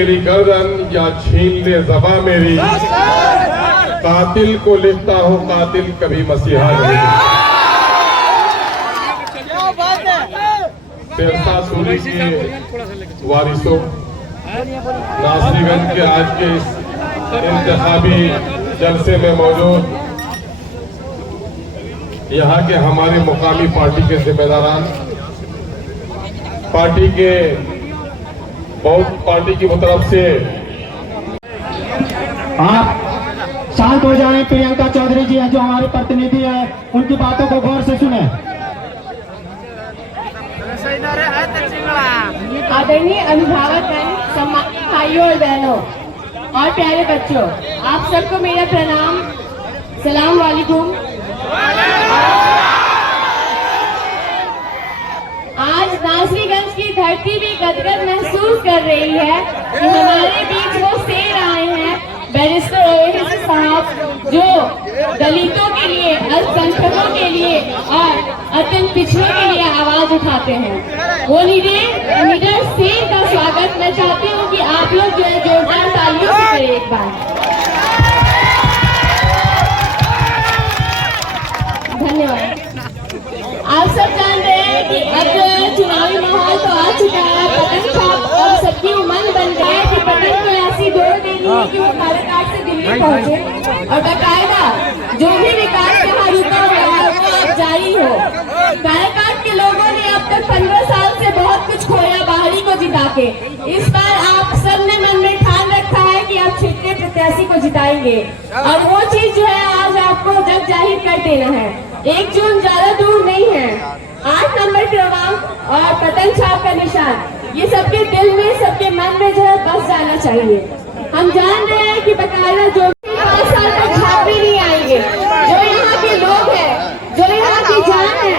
मेरी गर्दन या छीन ले ज़बां मेरी, कातिल को लिखता हूँ कातिल कभी मसीहा नहीं। शेरशाह सूरी के वारिसों, नासरीगंज के आज के इस इंतखाबी जलसे में मौजूद यहाँ के हमारे मुकामी पार्टी के जिम्मेदारान, पार्टी की तरफ से आप शांत हो जाएं। प्रियंका चौधरी जी हैं जो हमारे प्रतिनिधि हैं, उनकी बातों को गौर से सुने। आदरणीय अभिभावकगण, सम्मानित भाइयों और बहनों और प्यारे बच्चों, आप सबको मेरा प्रणाम, सलाम वालेकुम। आज नासरीगंज की धरती भी गदगद महसूस कर रही है कि हमारे बीच वो शेर आए हैं, बैरिस्टर ओवैसी साहब, जो दलितों के लिए, अल्पसंख्यकों के लिए और अत्यंत पिछड़ों के लिए आवाज उठाते हैं। वो लीडर शेर का स्वागत मैं चाहती हूँ कि आप लोग जो है जोरदार तालियों से करें एक बार। धन्यवाद। आप सब जान रहे हैं कि अब जो है चुनावी माहौल तो आ चुका है। पतंग छाप और सबकी उमंग बन गई है कि पतंग को ऐसी दौड़ देनी है कि वो काराकाट से दिल्ली पहुंचे और बाकायदा जो भी विकास यहाँ रुका हुआ है वो अब जारी हो। काराकाट के लोगों ने अब तक 15 साल से बहुत कुछ खोया बाहरी को जिता के। इस बार आप सब ने मन में ठान रखा है कि आप छिटके प्रत्याशी को जिताएंगे और वो चीज जो है आज आपको जग जाहिर कर देना है। 1 जून ज्यादा दूर नहीं है। 8 नंबर क्रमांक और पतंग छाप का निशान, ये सबके दिल में, सबके मन में जो है बस जाना चाहिए। हम जान रहे हैं कि बकायदा जो भी 5 साल तक छाप भी नहीं आएंगे, जो यहाँ के लोग हैं, जो यहाँ की जान है,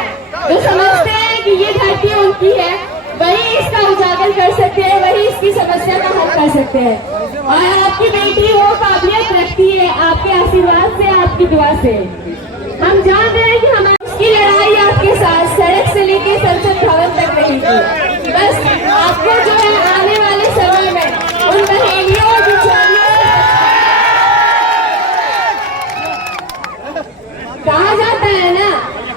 जो समझते हैं कि ये धरती उनकी है, वही इसका उजागर कर सकते हैं, वही इसकी समस्या का हल कर सकते हैं। और आपकी बेटी वो काबिलियत रखती है आपके आशीर्वाद से, आपकी दुआ से। हम जान रहे हैं कि हमारी लड़ाई आपके साथ सड़क से लेके संसद भवन तक रहेगी। बस आपको जो है आने वाले समय में उन बहेलियों और बिचौलियों कहा जाता है ना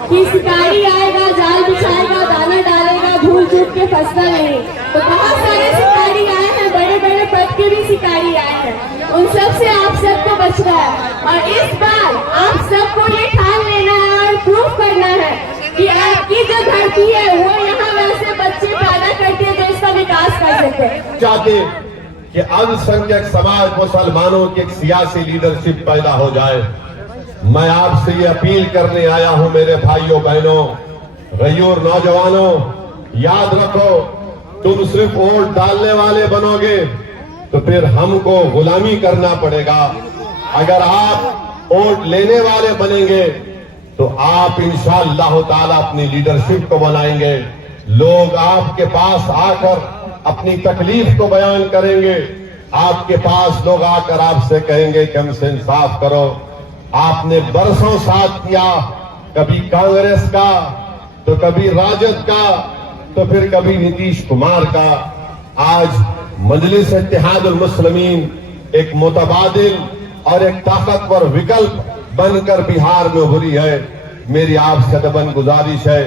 कि शिकारी आएगा, जाल बिछाएगा, दाना डालेगा, भूल चूक के फंसना नहीं। तो बहुत सारे शिकारी आए हैं, बड़े बड़े पद के भी शिकारी आए हैं, उन सब से आप सबको बचना है। और इस बार आप सबको ये ठान लेना है और प्रूफ करना है कि आपकी जो धरती है वो यहाँ वैसे बच्चे पैदा करती है जो इसका विकास कर सकते हैं। चाहते कि अल्पसंख्यक समाज मुसलमानों की एक सियासी लीडरशिप पैदा हो जाए। मैं आपसे ये अपील करने आया हूं मेरे भाइयों बहनों, गयूर नौजवानों, याद रखो, तुम सिर्फ वोट डालने वाले बनोगे तो फिर हमको गुलामी करना पड़ेगा। अगर आप वोट लेने वाले बनेंगे तो आप इंशाअल्लाह ताला अपनी लीडरशिप को बनाएंगे। लोग आपके पास आकर अपनी तकलीफ को बयान करेंगे। आपके पास लोग आकर आपसे कहेंगे कि हमसे इंसाफ करो। आपने बरसों साथ किया, कभी कांग्रेस का, तो कभी राजद का, तो फिर कभी नीतीश कुमार का। आज मजलिस इत्तेहादुल मुस्लिमीन एक मुतबादिल और एक ताकतवर विकल्प बनकर बिहार में उभरी है। मेरी आपसे दबन गुजारिश है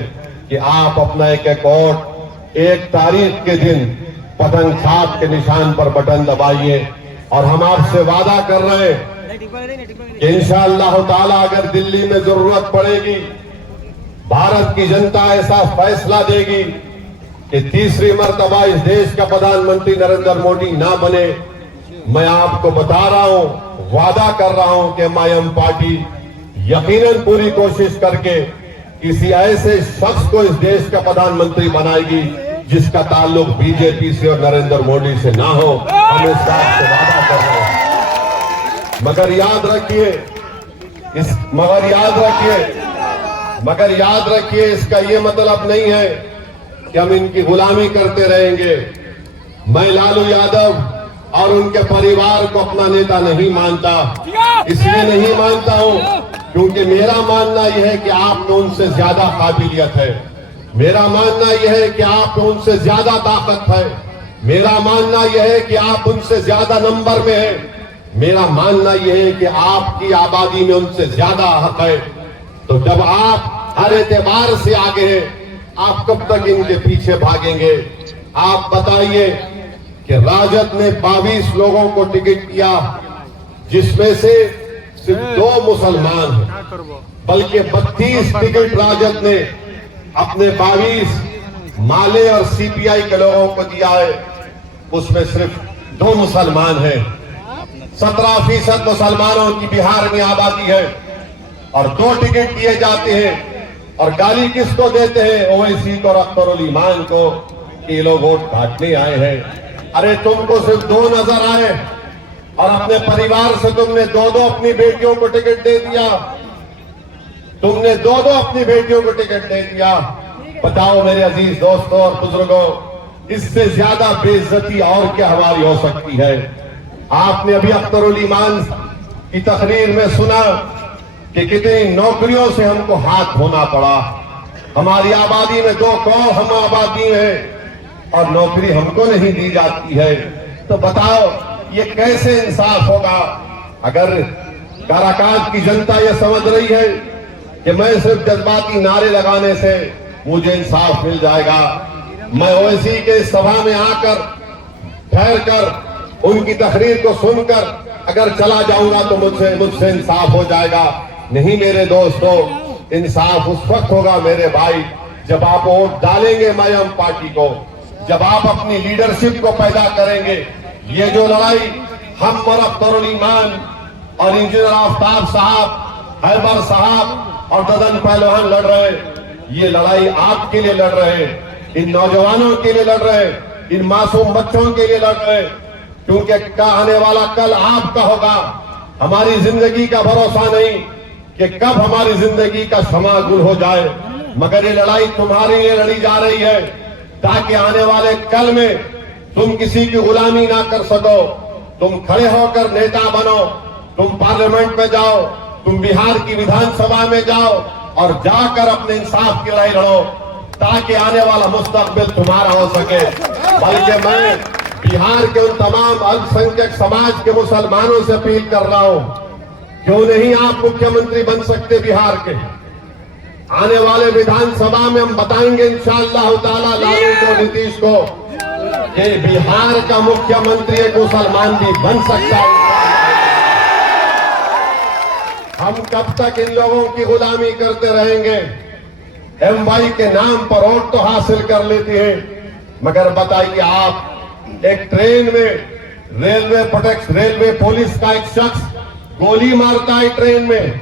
कि आप अपना एक वोट 1 तारीख के दिन पतंग छाप के निशान पर बटन दबाइए। और हम आपसे वादा कर रहे हैं कि इंशाअल्लाह ताला अगर दिल्ली में जरूरत पड़ेगी, भारत की जनता ऐसा फैसला देगी कि तीसरी मर्तबा इस देश का प्रधानमंत्री नरेंद्र मोदी ना बने, मैं आपको बता रहा हूं, वादा कर रहा हूं कि एमआईएम पार्टी यकीनन पूरी कोशिश करके किसी ऐसे शख्स को इस देश का प्रधानमंत्री बनाएगी जिसका ताल्लुक बीजेपी से और नरेंद्र मोदी से ना हो। हम इस बात से वादा कर रहे हैं। मगर याद रखिए इसका ये मतलब नहीं है कि हम इनकी गुलामी करते रहेंगे। मैं लालू यादव और उनके परिवार को अपना नेता नहीं मानता। इसलिए नहीं मानता हूं क्योंकि मेरा मानना यह है कि आप में उनसे ज्यादा काबिलियत है। मेरा मानना यह है कि आप में उनसे ज्यादा ताकत है। मेरा मानना यह है कि आप उनसे ज्यादा नंबर में हैं। मेरा मानना यह है कि आपकी आबादी में उनसे ज्यादा हक है। तो जब आप हर एतबार से आगे हैं, आप कब तक इनके पीछे भागेंगे? आप बताइए कि राजद ने 22 लोगों को टिकट दिया, जिसमें से सिर्फ 2 मुसलमान हैं, बल्कि 32 टिकट राजद ने अपने 22 माले और सीपीआई के लोगों को दिया है, उसमें सिर्फ 2 मुसलमान हैं। 17% मुसलमानों की बिहार में आबादी है और 2 टिकट दिए जाते हैं। और गाली किसको देते हैं? ओवैसी को और अख्तरुल ईमान को, ये लोग वोट काटने आए हैं। अरे तुमको सिर्फ 2 नजर आए और अपने परिवार से तुमने 2-2 अपनी बेटियों को टिकट दे दिया। तुमने 2-2 अपनी बेटियों को टिकट दे दिया। बताओ मेरे अजीज दोस्तों और बुजुर्गों, इससे ज्यादा बेइज्जती और क्या हमारी हो सकती है? आपने अभी अख्तरुल ईमान की तकरीर में सुना कि कितनी नौकरियों से हमको हाथ धोना पड़ा। हमारी आबादी में 2 करोड़ हम आबादी है और नौकरी हमको नहीं दी जाती है। तो बताओ ये कैसे इंसाफ होगा? अगर काराकाट की जनता ये समझ रही है कि मैं सिर्फ जज्बाती नारे लगाने से मुझे इंसाफ मिल जाएगा, मैं ओवैसी के सभा में आकर ठहर कर उनकी तकरीर को सुनकर अगर चला जाऊंगा तो मुझसे इंसाफ हो जाएगा। नहीं मेरे दोस्तों, इंसाफ उस वक्त होगा मेरे भाई जब आप वोट डालेंगे मयम पार्टी को, जब आप अपनी लीडरशिप को पैदा करेंगे। ये जो लड़ाई हम और अख्तरुल ईमान और इंजीनियर आफ्ताब साहब, हैबर साहब और ददन पहलवान लड़ रहे हैं, ये लड़ाई आपके लिए लड़ रहे हैं, इन नौजवानों के लिए लड़ रहे हैं, इन मासूम बच्चों के लिए लड़ रहे हैं, क्योंकि आने वाला कल आपका होगा। हमारी जिंदगी का भरोसा नहीं कि कब हमारी जिंदगी का समा गुल हो जाए, मगर ये लड़ाई तुम्हारे लिए लड़ी जा रही है ताकि आने वाले कल में तुम किसी की गुलामी ना कर सको। तुम खड़े होकर नेता बनो, तुम पार्लियामेंट में जाओ, तुम बिहार की विधानसभा में जाओ और जाकर अपने इंसाफ की लड़ाई लड़ो ताकि आने वाला मुस्तकबिल तुम्हारा हो सके। बल्कि मैं बिहार के उन तमाम अल्पसंख्यक समाज के मुसलमानों से अपील कर रहा हूं, क्यों नहीं आप मुख्यमंत्री बन सकते बिहार के? आने वाले विधानसभा में हम बताएंगे इंशाअल्लाह ताला लालू को, नीतीश को, कि बिहार का मुख्यमंत्री एक मुसलमान भी बन सकता है। हम कब तक इन लोगों की गुलामी करते रहेंगे? एमवाई के नाम पर वोट तो हासिल कर लेते हैं, मगर बताइए आप एक ट्रेन में रेलवे पुलिस का एक शख्स गोली मारता है ट्रेन में,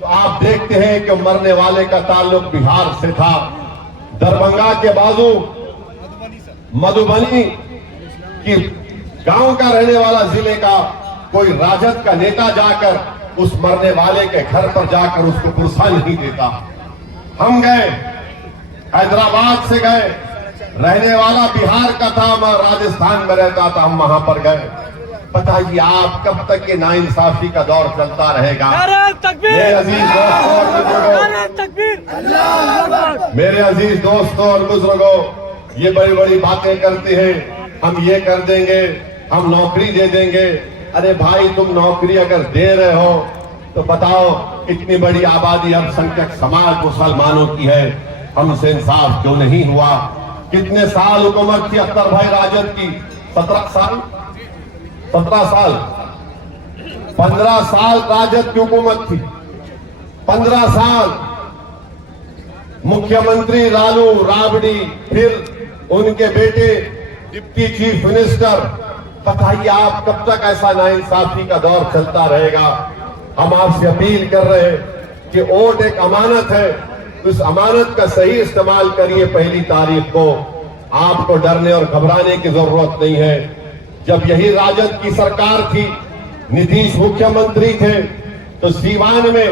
तो आप देखते हैं कि मरने वाले का ताल्लुक बिहार से था। दरभंगा के बाजू मधुबनी की गांव का रहने वाला जिले का कोई राजद का नेता जाकर उस मरने वाले के घर पर जाकर उसको पुरसा नहीं देता। हम गए, हैदराबाद से गए, रहने वाला बिहार का था, मैं राजस्थान में रहता था, हम वहां पर गए। बताइए आप कब तक ये नाइंसाफी का दौर चलता रहेगा? मेरे अजीज दोस्तों और बुजुर्गों, ये बड़ी बड़ी बातें करते हैं, हम ये कर देंगे, हम नौकरी दे देंगे। अरे भाई तुम नौकरी अगर दे रहे हो तो बताओ इतनी बड़ी आबादी अल्पसंख्यक समाज मुसलमानों की है, हमसे इंसाफ क्यों नहीं हुआ? कितने साल हुकूमत थी अख्तर भाई राजद की? 17 साल 15 साल राजद की हुकूमत थी। 15 साल मुख्यमंत्री लालू राबड़ी, फिर उनके बेटे डिप्टी चीफ मिनिस्टर। बताइए आप कब तक ऐसा नाइंसाफी का दौर चलता रहेगा? हम आपसे अपील कर रहे हैं कि वोट एक अमानत है, उस अमानत का सही इस्तेमाल करिए। 1 तारीख को आपको डरने और घबराने की जरूरत नहीं है। जब यही राजद की सरकार थी, नीतीश मुख्यमंत्री थे, तो सीवान में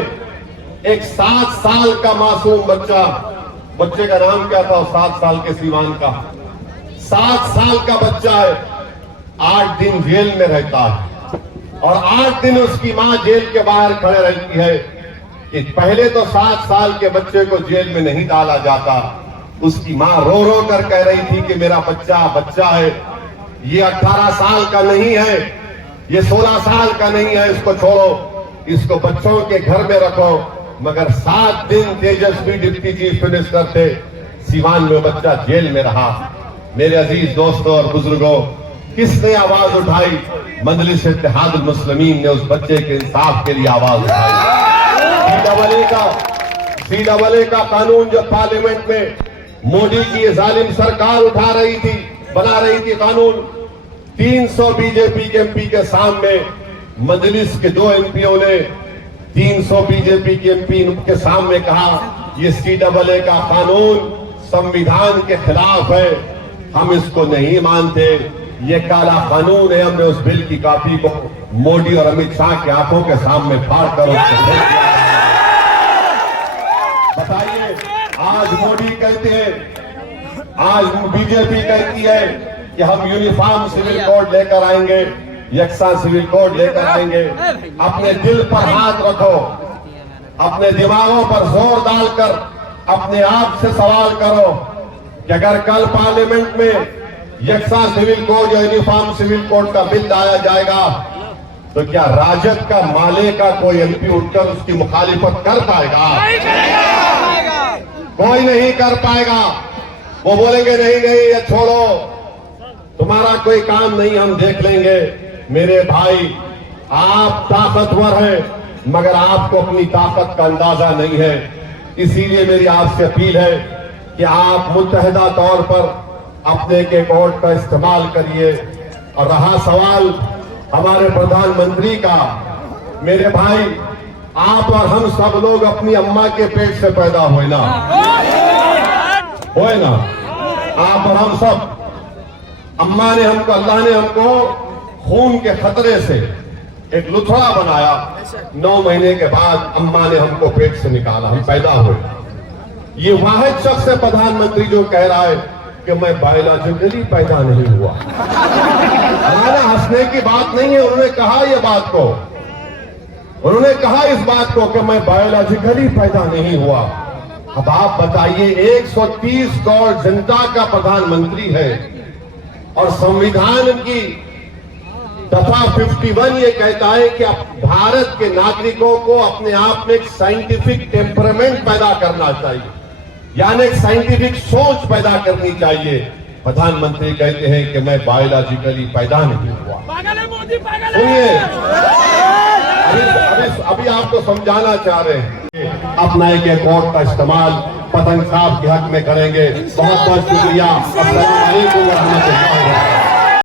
एक 7 साल का मासूम बच्चे का नाम क्या था? 7 साल के सीवान का 7 साल का बच्चा है, 8 दिन जेल में रहता है और 8 दिन उसकी मां जेल के बाहर खड़े रहती है। कि पहले तो 7 साल के बच्चे को जेल में नहीं डाला जाता, उसकी मां रो रो कर कह रही थी कि मेरा बच्चा है, ये 18 साल का नहीं है, ये 16 साल का नहीं है, इसको छोड़ो, इसको बच्चों के घर में रखो। मगर 7 दिन तेजस्वी डिप्टी चीफ मिनिस्टर थे, सीवान में बच्चा जेल में रहा। मेरे अजीज दोस्तों और बुजुर्गों, किसने आवाज उठाई? मजलिस इत्तेहादुल मुस्लिमीन ने उस बच्चे के इंसाफ के लिए आवाज उठाई। CAA का कानून जब पार्लियामेंट में मोदी की ये जालिम सरकार उठा रही थी, बना रही थी कानून, 300 बीजेपी के एमपी के सामने मजलिस के 2 एमपीओं ने 300 बीजेपी के एमपी के सामने कहा ये CAA का कानून संविधान के खिलाफ है, हम इसको नहीं मानते, ये काला कानून है। हमने उस बिल की कॉपी को मोदी और अमित शाह की आंखों के सामने फाड़ कर बताइए, आज मोदी कहते हैं, आज बीजेपी कहती है कि हम यूनिफॉर्म सिविल कोड लेकर आएंगे, यकसा सिविल कोड लेकर आएंगे। अपने दिल पर हाथ रखो, अपने दिमागों पर जोर डालकर अपने आप से सवाल करो कि अगर कल पार्लियामेंट में यकसा सिविल कोड या यूनिफॉर्म सिविल कोड का बिल लाया जाएगा तो क्या राजद का माले का कोई एमपी उठकर उसकी मुखालिफत कर पाएगा? कोई नहीं कर पाएगा। वो बोलेंगे नहीं नहीं ये छोड़ो, तुम्हारा कोई काम नहीं, हम देख लेंगे। मेरे भाई, आप ताकतवर हैं मगर आपको अपनी ताकत का अंदाजा नहीं है। इसीलिए मेरी आपसे अपील है कि आप मुत्तहिदा तौर पर अपने के कोड का इस्तेमाल करिए। और रहा सवाल हमारे प्रधानमंत्री का, मेरे भाई, आप और हम सब लोग अपनी अम्मा के पेट से पैदा हुए ना, आप और हम सब, अम्मा ने हमको, अल्लाह ने हमको खून के खतरे से एक लुथड़ा बनाया। 9 महीने के बाद अम्मा ने हमको पेट से निकाला, हम पैदा हुए। ये वाहिद शख्स है प्रधानमंत्री जो कह रहा है कि मैं बायोलॉजिकली पैदा नहीं हुआ। हमारा हंसने की बात नहीं है, उन्होंने कहा ये बात को, उन्होंने कहा इस बात को कि मैं बायोलॉजिकली पैदा नहीं हुआ। अब आप बताइए, 130 करोड़ जनता का प्रधानमंत्री है और संविधान की दफा 51 ये कहता है कि भारत के नागरिकों को अपने आप में एक साइंटिफिक टेम्परामेंट पैदा करना चाहिए, यानी एक साइंटिफिक सोच पैदा करनी चाहिए। प्रधानमंत्री कहते हैं कि मैं बायोलॉजिकली पैदा नहीं हुआ। सुनिए, अभी आपको समझाना चाह रहे हैं, अपना एक कोड का इस्तेमाल पतंग साहब के हक में करेंगे। बहुत बहुत शुक्रिया। अस्सलाम वालेकुम व रहमतुल्लाह।